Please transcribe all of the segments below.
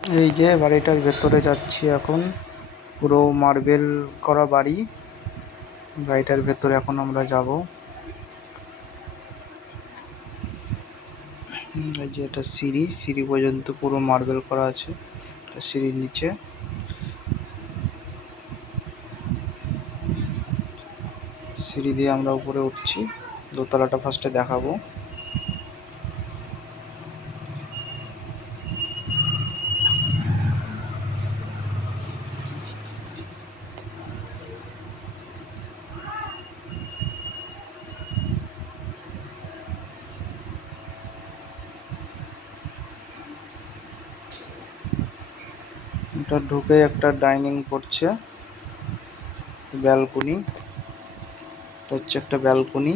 এই যে বাড়িটার ভেতরে যাচ্ছি এখন। পুরো মার্বেল করা বাড়ি। বাড়িটার ভেতরে এখন আমরা যাব। এই যে এটা সিঁড়ি সিঁড়ি পর্যন্ত পুরো মার্বেল করা আছে। সিঁড়ির নিচে। সিঁড়ি দিয়ে আমরা উপরে উঠছি। দোতলাটা ফার্স্টে দেখাবো। এটা ঢুকে একটা ডাইনিং পড়ছে ব্যালকনি। এটা হচ্ছে একটা ব্যালকনি।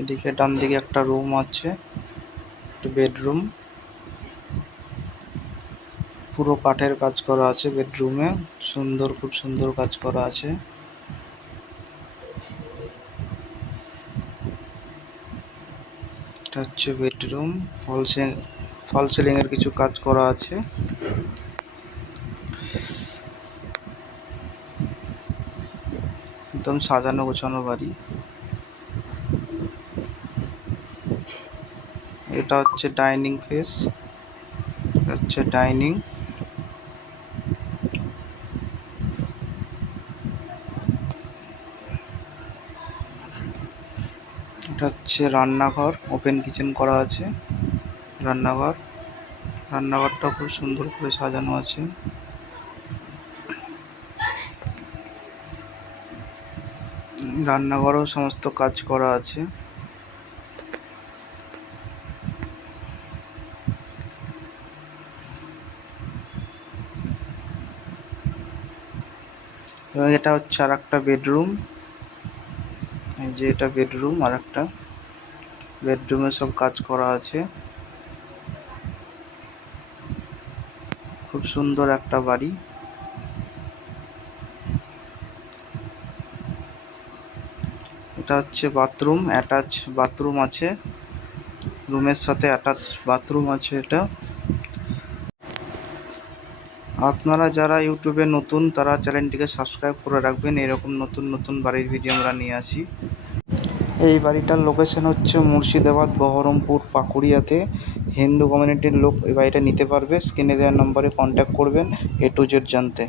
এদিকে ডান দিকে একটা রুম আছে, একটা বেডরুম। পুরো কাঠের কাজ করা আছে বেডরুমে, সুন্দর, খুব সুন্দর কাজ করা আছে। এটা হচ্ছে বেডরুম, ফল সিলিং এর কিছু কাজ করা আছে। একদম সাজানো গোছানো বাড়ি। এটা হচ্ছে ডাইনিং ফেস হচ্ছে ডাইনিং। এটা হচ্ছে রান্নাঘর ওপেন কিচেন করা আছে। রান্নাঘর, রান্নাঘরটা খুব সুন্দর করে সাজানো আছে। রান্নাঘরেও সমস্ত কাজ করা আছে। এবং এটা হচ্ছে আর একটা বেডরুম। এই যে এটা বেডরুম আর একটা বেডরুমে সব কাজ করা আছে। খুব সুন্দর একটা বাড়ি। এটা হচ্ছে বাথরুম, অ্যাটাচ বাথরুম আছে। রুমের সাথে অ্যাটাচ বাথরুম আছে এটা। আপনারা যারা ইউটিউবে নতুন, তারা চ্যানেলটিকে সাবস্ক্রাইব করে রাখবেন। এরকম নতুন নতুন বাড়ির ভিডিও আমরা নিয়ে আসি। এই বাড়িটার লোকেশন হচ্ছে মুর্শিদাবাদ, বহরমপুর, পাকুড়িয়াতে। হিন্দু কমিউনিটির লোক এই বাড়িটা নিতে পারবে। স্ক্রিনে দেওয়া নম্বরে কন্ট্যাক্ট করবেন এ টু জেড জানতে।